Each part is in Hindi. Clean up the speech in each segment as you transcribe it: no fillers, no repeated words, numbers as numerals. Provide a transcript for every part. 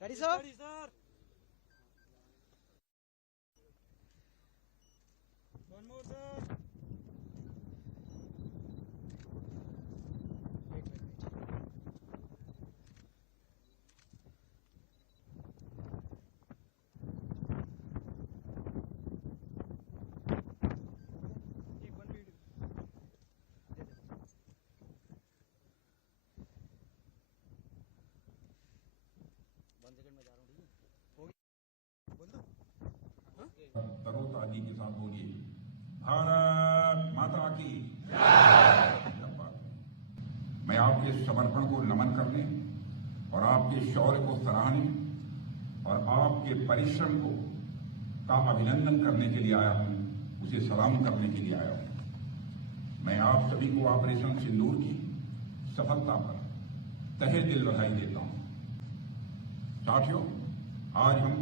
Ready, sir? Ready, sir. One more, sir. Wait. Take one video. 1 second में जा रहा हूँ, ठीक है? बोल दो. तरोताजी के साथ बोलिए, भारत माता की मैं आपके समर्पण को नमन करने और आपके शौर्य को सराहने और आपके परिश्रम को का अभिनंदन करने के लिए आया हूं, उसे सलाम करने के लिए आया हूं। मैं आप सभी को ऑपरेशन सिंदूर की सफलता पर तहे दिल बधाई देता हूं। साथियों, आज हम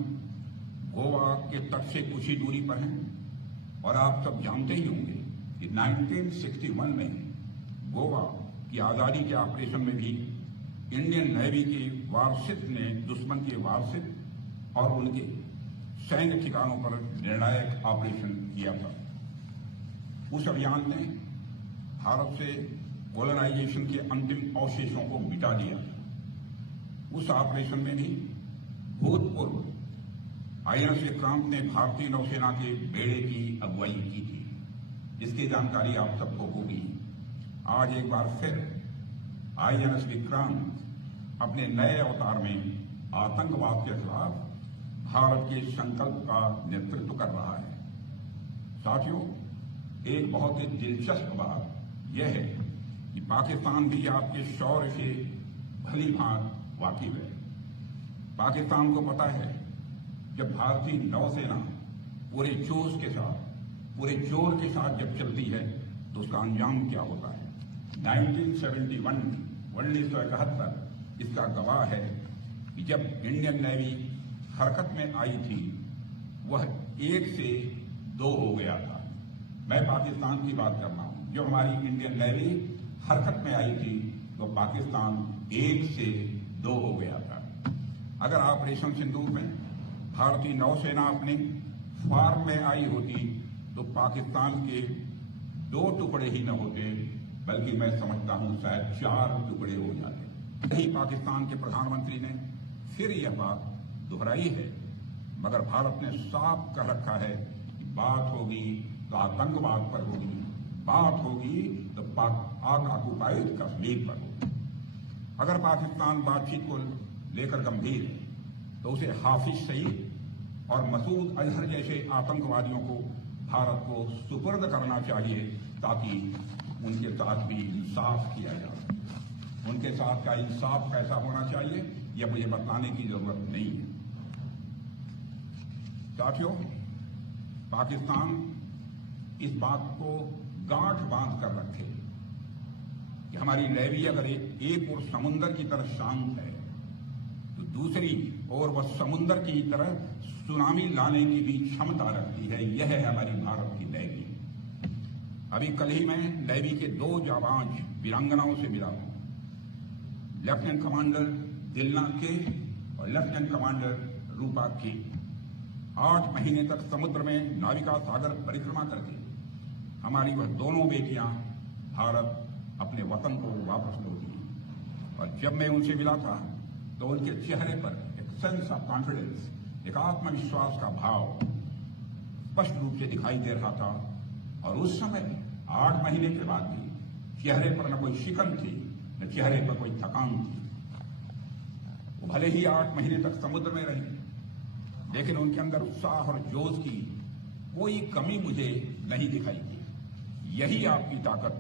गोवा के तट से कुछ ही दूरी पर हैं और आप सब जानते ही होंगे कि 1961 में गोवा की आजादी के ऑपरेशन में भी इंडियन नेवी के वारशिप ने दुश्मन के वारशिप और उनके सैन्य ठिकानों पर निर्णायक ऑपरेशन किया था। उस अभियान ने भारत से कोलोनाइजेशन के अंतिम अवशेषों को मिटा दिया। उस ऑपरेशन में भी भूतपूर्व आईएनएस विक्रांत ने भारतीय नौसेना के बेड़े की अगुवाई की थी, जिसकी जानकारी आप सबको होगी। आज एक बार फिर आईएनएस विक्रांत अपने नए अवतार में आतंकवाद के खिलाफ भारत के संकल्प का नेतृत्व कर रहा है। साथियों, एक बहुत ही दिलचस्प बात यह है कि पाकिस्तान भी आपके शौर्य से भली भांति वाकिफ है। पाकिस्तान को पता है जब भारतीय नौसेना पूरे जोश के साथ, पूरे जोर के साथ जब चलती है तो उसका अंजाम क्या होता है। 1971 इसका गवाह है कि जब इंडियन नेवी हरकत में आई थी वह 1 से 2 हो गया था। मैं पाकिस्तान की बात कर रहा हूं। जब हमारी इंडियन नेवी हरकत में आई थी तो पाकिस्तान 1 से 2 हो गया था। अगर ऑपरेशन सिंदूर में भारतीय नौसेना अपने फार्म में आई होती तो पाकिस्तान के 2 टुकड़े ही न होते, बल्कि मैं समझता हूं शायद 4 टुकड़े हो जाते। यही पाकिस्तान के प्रधानमंत्री ने फिर यह बात दोहराई है, मगर भारत ने साफ कह रखा है कि बात होगी तो आतंकवाद पर होगी, बात होगी तो पाक ऑक्युपाइड कश्मीर पर होगी। अगर पाकिस्तान बातचीत को लेकर गंभीर है तो उसे हाफिज सईद और मसूद अजहर जैसे आतंकवादियों को भारत को सुपुर्द करना चाहिए, ताकि उनके साथ भी इंसाफ किया जाए। उनके साथ का इंसाफ कैसा होना चाहिए यह मुझे बताने की जरूरत नहीं है। साथियों, पाकिस्तान इस बात को गांठ बांध कर रखे कि हमारी नेवी अगर एक और समुंदर की तरह शांत है तो दूसरी ओर वह समुंदर की तरह सुनामी लाने की भी क्षमता रखती है। यह है हमारी भारत की नेवी। अभी कल ही मैं नेवी के 2 जाबाज वीरांगनाओं से मिला हूं, लेफ्टिनेंट कमांडर दिलना के और लेफ्टिनेंट कमांडर रूपा के। 8 महीने तक समुद्र में नाविका सागर परिक्रमा करके हमारी वह दोनों बेटियां भारत अपने वतन को वापस लौटी। और जब मैं उनसे मिला था तो उनके चेहरे पर एक सेंस ऑफ कॉन्फिडेंस, एक आत्मविश्वास का भाव स्पष्ट रूप से दिखाई दे रहा था। और उस समय 8 महीने के बाद भी चेहरे पर न कोई शिकन थी, न चेहरे पर कोई थकान थी। वो भले ही 8 महीने तक समुद्र में रहे, लेकिन उनके अंदर उत्साह और जोश की कोई कमी मुझे नहीं दिखाई दी। यही आपकी ताकत,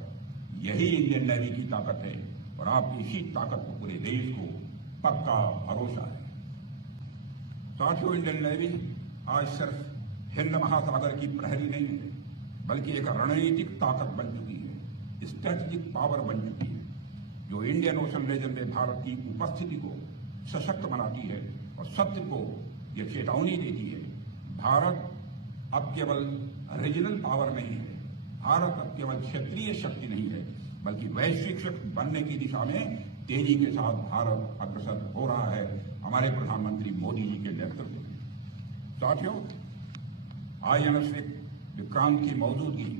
यही इंडियन नेवी की ताकत है और आपकी इसी ताकत को पूरे देश को पक्का भरोसा है। साथियों, इंडियन नेवी आज सिर्फ हिंद महासागर की प्रहरी नहीं है, बल्कि एक रणनीतिक ताकत बन चुकी है, स्ट्रेटेजिक पावर बन चुकी है, जो इंडियन ओशन रीजन में भारत की उपस्थिति को सशक्त बनाती है और सत्य को ये चेतावनी देती है भारत अब केवल रीजनल पावर नहीं है, भारत अब केवल क्षेत्रीय शक्ति नहीं है, बल्कि वैश्विक शक्ति बनने की दिशा में तेजी के साथ भारत अग्रसर हो रहा है हमारे प्रधानमंत्री मोदी जी के नेतृत्व में। साथियों, INS विक्रांत की मौजूदगी,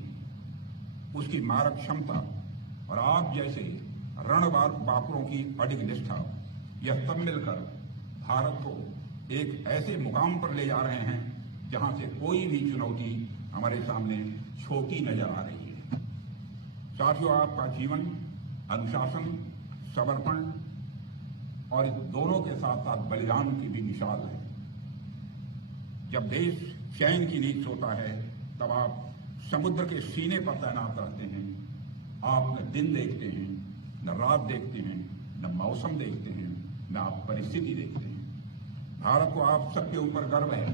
उसकी मारक क्षमता और आप जैसे रणबांकुरों की अडिग निष्ठा, यह सब मिलकर भारत को एक ऐसे मुकाम पर ले जा रहे हैं जहां से कोई भी चुनौती हमारे सामने छोटी नजर आ रही है। साथियों, आपका जीवन अनुशासन, समर्पण और इस दोनों के साथ साथ बलिदान की भी मिसाल है। जब देश चैन की नींद सोता है तब आप समुद्र के सीने पर तैनात रहते हैं। आप न दिन देखते हैं, न रात देखते हैं, न मौसम देखते हैं, न आप परिस्थिति देखते हैं। भारत को आप सबके ऊपर गर्व है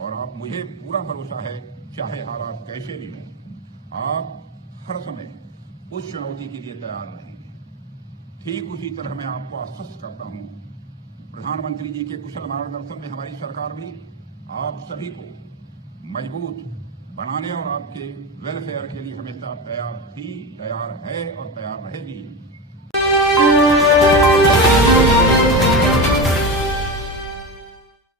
और आप मुझे पूरा भरोसा है, चाहे हालात कैसे भी हों, आप हर समय उस चुनौती के लिए तैयार रहेंगे। ठीक उसी तरह मैं आपको आश्वस्त करता हूं, प्रधानमंत्री जी के कुशल मार्गदर्शन में हमारी सरकार भी आप सभी को मजबूत बनाने और आपके वेलफेयर के लिए हमेशा तैयार थी, तैयार है और तैयार रहेगी।